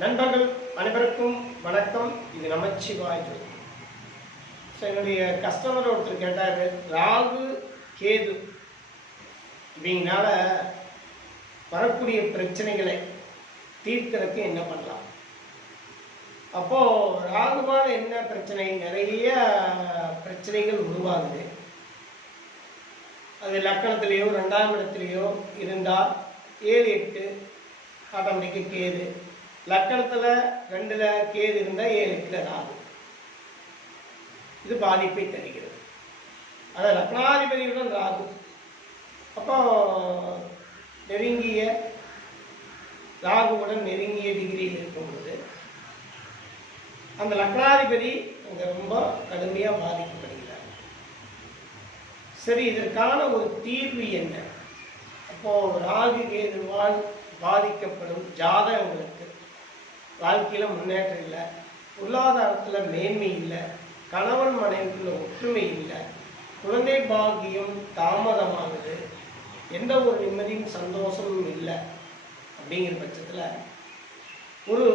நண்பர்கள் அனைவருக்கும் வணக்கம். இது நமச்சிவாய். என்னுடைய கஸ்டமர் ஒருத்தர் கேட்டார், ராகு கேது அப்படிங்கனால வரக்கூடிய பிரச்சனைகளை தீர்க்கிறதுக்கு என்ன பண்ணலாம்? அப்போது ராகுவால் என்ன பிரச்சனை? நிறைய பிரச்சனைகள் உருவாகுது. அது லக்கணத்திலேயோ 2ஆம் இடத்துலையோ இருந்தால் 7, 8 ஆட்டோமேட்டிக்காக கேது. லக்கணத்தில் 2ல் கேது இருந்தால் 7, 8 ராகு. இது பாதிப்பை தருகிறது. அது லக்னாதிபதியுடன் ராகு. அப்போ நெருங்கிய ராகுவுடன் நெருங்கிய டிகிரியில் இருக்கும்போது அந்த லக்னாதிபதி அங்கே ரொம்ப கடுமையாக பாதிக்கப்படுகிறார். சரி, இதற்கான ஒரு தீர்வு என்ன? அப்போது ராகு கேதுவால் பாதிக்கப்படும் ஜாதகங்களுக்கு வாழ்க்கையில் முன்னேற்றம் இல்லை, பொருளாதாரத்தில் மேன்மை இல்லை, கணவன் மனைவிக்குள்ள ஒற்றுமை இல்லை, குழந்தை பாக்கியம் தாமதமாகுது, எந்த ஒரு நிம்மதியும் சந்தோஷமும் இல்லை அப்படிங்கிற பட்சத்தில் ஒரு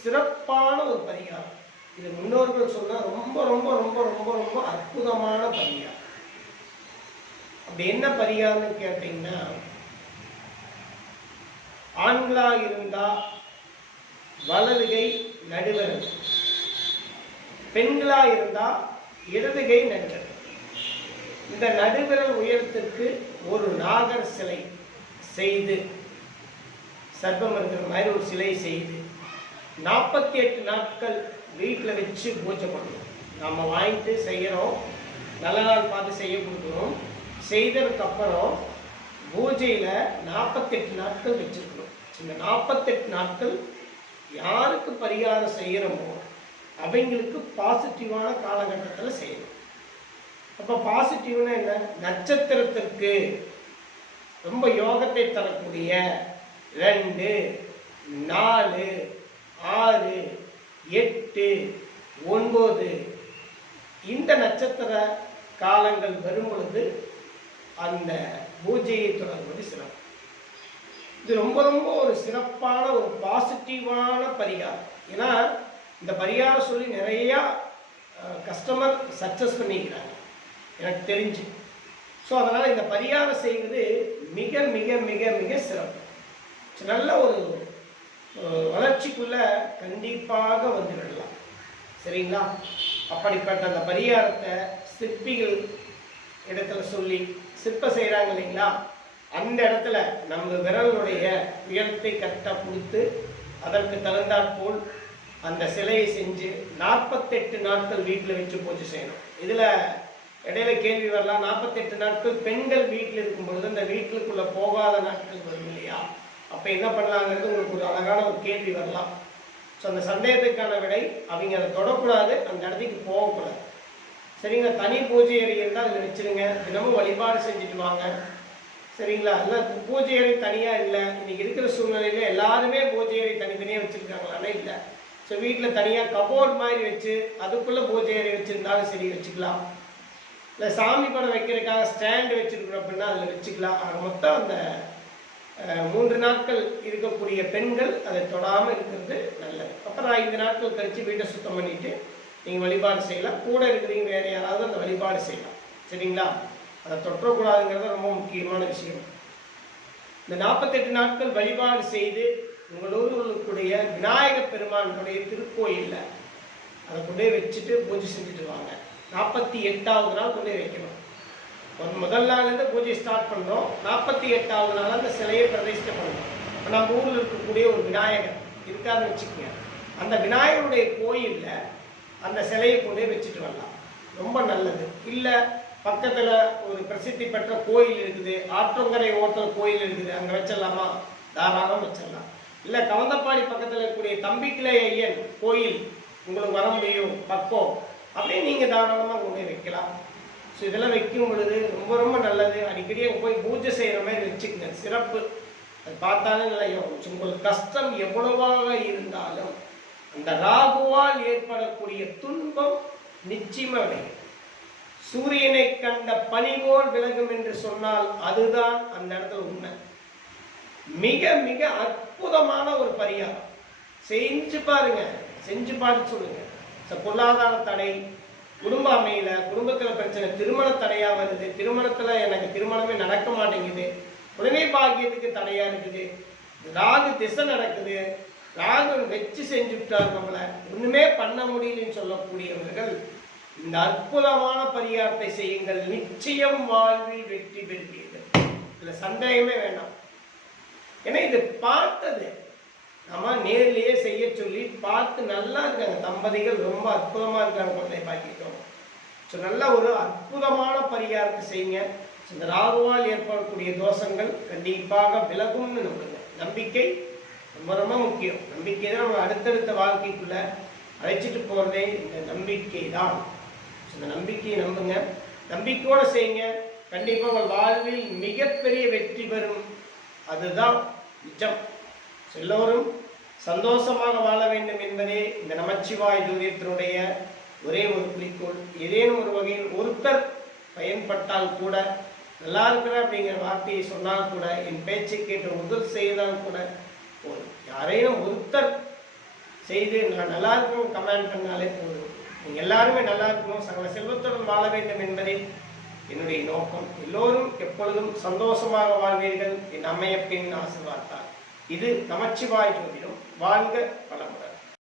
சிறப்பான ஒரு பரிகாரம். இது முன்னோர்கள் சொன்ன ரொம்ப ரொம்ப ரொம்ப ரொம்ப ரொம்ப அற்புதமான பரிகாரம். அப்படி என்ன பரிகாரம்னு கேட்டீங்கன்னா, ஆண்களாக இருந்தால் வலதுகை நடுவிரல், பெண்களாக இருந்தால் இடதுகை நடுவிரல். இந்த நடுவிரல் உயரத்திற்கு ஒரு நாகர் சிலை செய்து, சர்ப்பம் இருக்கிற மாதிரி ஒரு சிலை செய்து 48 நாட்கள் வீட்டில் வச்சு பூஜை பண்ணணும். நம்ம வாங்கிட்டு செய்கிறோம், நல்ல நாள் பார்த்து செய்ய கொடுக்கணும். செய்ததுக்கப்புறம் பூஜையில் 48 நாட்கள் வச்சுருக்கணும். இந்த 48 நாட்கள் யாருக்கு பரிகாரம் செய்கிறோமோ அவங்களுக்கு பாசிட்டிவான காலகட்டத்தில் செய்யணும். அப்போ பாசிட்டிவ்னா என்ன? நட்சத்திரத்திற்கு ரொம்ப யோகத்தை தரக்கூடிய 2, 4, 6, 8, 9 இந்த நட்சத்திர காலங்கள் வரும் பொழுது அந்த பூஜையை தொடர்வது சிறப்பு. இது ரொம்ப ரொம்ப ஒரு சிறப்பான ஒரு பாசிட்டிவான பரிகாரம். ஏன்னா இந்த பரிகாரம் சொல்லி நிறையா கஸ்டமர் சக்ஸஸ் பண்ணிக்கிறாங்க எனக்கு தெரிஞ்சு. ஸோ அதனால் இந்த பரிகாரம் செய்வது மிக மிக மிக மிக சிறப்பு. நல்ல ஒரு வளர்ச்சிக்குள்ளே கண்டிப்பாக வந்துவிடலாம். சரிங்களா? அப்படிப்பட்ட அந்த பரிகாரத்தை சிற்பிகள் இடத்துல சொல்லி சிற்பம் செய்கிறாங்க இல்லைங்களா, அந்த இடத்துல நம்ம விரலுடைய உயரத்தை கரெக்டாக கொடுத்து அதற்கு தகுந்தாற்போல் அந்த சிலையை செஞ்சு 48 நாட்கள் வீட்டில் வச்சு பூஜை செய்யணும். இதில் இடையில கேள்வி வரலாம், 48 நாட்கள் பெண்கள் வீட்டில் இருக்கும் பொழுது அந்த வீட்டுக்குள்ளே போகாத நாட்கள் வரும் இல்லையா, அப்போ என்ன பண்ணலாங்கிறது உங்களுக்கு ஒரு அழகான ஒரு கேள்வி வரலாம். ஸோ அந்த சந்தேகத்துக்கான விடை, அவங்க அதை தொடக்கூடாது, அந்த இடத்துக்கு போகக்கூடாது. சரிங்களா? தனி பூஜை அறை இருந்தால் அதில் வச்சுருங்க, தினமும் வழிபாடு செஞ்சுட்டு வாங்க. சரிங்களா? இல்லை பூஜை அறை தனியாக இல்லை, இன்றைக்கி இருக்கிற சூழ்நிலையில் எல்லாருமே பூஜை அறை தனித்தனியாக வச்சுருக்காங்களானே இல்லை. ஸோ வீட்டில் தனியாக கபோர்ட் மாதிரி வச்சு அதுக்குள்ளே பூஜை அறை வச்சுருந்தாலும் சரி வச்சுக்கலாம். இல்லை சாமி படம் வைக்கிறதுக்காக ஸ்டாண்டு வச்சுருக்கணும் அப்படின்னா அதில் வச்சுக்கலாம். ஆக மொத்தம் அந்த 3 நாட்கள் இருக்கக்கூடிய பெண்கள் அதை தொடாமல் இருக்கிறது நல்லது. அப்புறம் 5 நாட்கள் கழித்து வீட்டை சுத்தம் பண்ணிவிட்டு நீங்கள் வழிபாடு செய்யலாம். கூட இருக்கிறீங்க வேறு யாராவது அந்த வழிபாடு செய்யலாம். சரிங்களா? அதை தொற்றக்கூடாதுங்கிறது ரொம்ப முக்கியமான விஷயம். இந்த 48 நாட்கள் வழிபாடு செய்து உங்களுடைய விநாயகப் பெருமானுடைய திருக்கோயிலில் அதை கொண்டே வச்சுட்டு பூஜை செஞ்சுட்டு வாங்க. 48வது நாள் கொண்டே வைக்கணும். முதல் நாள்லேருந்து பூஜை ஸ்டார்ட் பண்ணுறோம், 48வது நாள் அந்த சிலையை பிரதிஷ்டை பண்ணுறோம். இப்போ நம்ம ஊரில் இருக்கக்கூடிய ஒரு விநாயகர் இருக்காருன்னு வச்சுக்கோங்க, அந்த விநாயகருடைய கோயிலில் அந்த சிலையை கொண்டே வச்சுட்டு வரலாம், ரொம்ப நல்லது. இல்லை பக்கத்தில் ஒரு பிரசித்தி பெற்ற கோயில் இருக்குது, ஆற்றங்கரை ஓட்டல் கோயில் இருக்குது, அங்கே வச்சிடலாமா? தாராளம் வச்சிடலாம். இல்லை கவந்தப்பாடி பக்கத்தில் இருக்கக்கூடிய தம்பிக்கிளை ஐயன் கோயில் உங்களுக்கு வர முடியும் பக்கம், அப்படியே நீங்கள் தாராளமாக கொண்டே வைக்கலாம். ஸோ இதெல்லாம் வைக்கும் பொழுது ரொம்ப ரொம்ப நல்லது. அடிக்கடி போய் பூஜை செய்கிற மாதிரி வச்சுக்கங்க, சிறப்பு. அது பார்த்தாலே நல்லா உங்களுக்கு கஷ்டம் எவ்வளவாக இருந்தாலும் அந்த ராகுவால் ஏற்படக்கூடிய துன்பம் நிச்சயமாக விளையும். சூரியனை கண்ட பனி போல் விலகும் என்று சொன்னால் அதுதான் அந்த இடத்துல உண்மை. மிக மிக அற்புதமான ஒரு பரிகாரம். செஞ்சு பாருங்க, செஞ்சு பார்த்து சொல்லுங்க. பொருளாதார தடை, குடும்ப அமையல, குடும்பத்துல பிரச்சனை, திருமண தடையா வருது, திருமணத்துல எனக்கு திருமணமே நடக்க மாட்டேங்குது, உடனே பாக்கியத்துக்கு தடையா இருக்குது, ராகு திசை நடக்குது, ராகு வச்சு செஞ்சுட்டார் நம்மள, ஒண்ணுமே பண்ண முடியலன்னு சொல்லக்கூடியவர்கள் இந்த அற்புதமான பரிகாரத்தை செய்யுங்கள். நிச்சயம் வாழ்வில் வெற்றி பெறுவீர்கள். இதுல சந்தேகமே வேண்டாம். ஏன்னா இது பார்த்தது நம்ம நேர்லயே செய்ய சொல்லி பார்த்து நல்லா இருக்காங்க தம்பதிகள், ரொம்ப அற்புதமா இருக்காங்க, குழந்தை பாக்கிட்டோம். ஸோ நல்ல ஒரு அற்புதமான பரிகாரத்தை செய்யுங்க. இந்த ராகுவால் ஏற்படக்கூடிய தோஷங்கள் கண்டிப்பாக விலகும்னு நம்புங்க. நம்பிக்கை ரொம்ப ரொம்ப முக்கியம். நம்பிக்கை தான் நம்ம அடுத்தடுத்த வாழ்க்கைக்குள்ள அழைச்சிட்டு போறதே இந்த நம்பிக்கை தான். இந்த நம்பிக்கையை நம்புங்க, நம்பிக்கையோட செய்யுங்க. கண்டிப்பாக உங்கள் வாழ்வில் மிகப்பெரிய வெற்றி பெறும். அதுதான் நிஜம். எல்லோரும் சந்தோஷமாக வாழ வேண்டும் என்பதே இந்த நமச்சிவாய ஜோதிடத்தினுடைய ஒரே ஒரு குறிக்கோள். ஏதேனும் ஒரு வகையில் ஒருத்தர் பயன்பட்டால் கூட, நல்லா இருக்கிற அப்படிங்கிற வார்த்தையை சொன்னால் கூட, என் பேச்சை கேட்டு முதல் செய்தால் கூட போதும். யாரேனும் ஒருத்தர் செய்து நான் நல்லா இருக்கணும் கமெண்ட் பண்ணாலே போதும். நீங்கள் எல்லாருமே நல்லா இருக்கணும், சகல செல்வத்துடன் வாழ வேண்டும் என்பதே என்னுடைய நோக்கம். எல்லோரும் எப்பொழுதும் சந்தோஷமாக வாழ்வீர்கள் என் அம்மையப்பின் ஆசீர்வாதத்தால். இது நமச்சிவாய ஜோதிடம். வாழ்க வளமுடன்.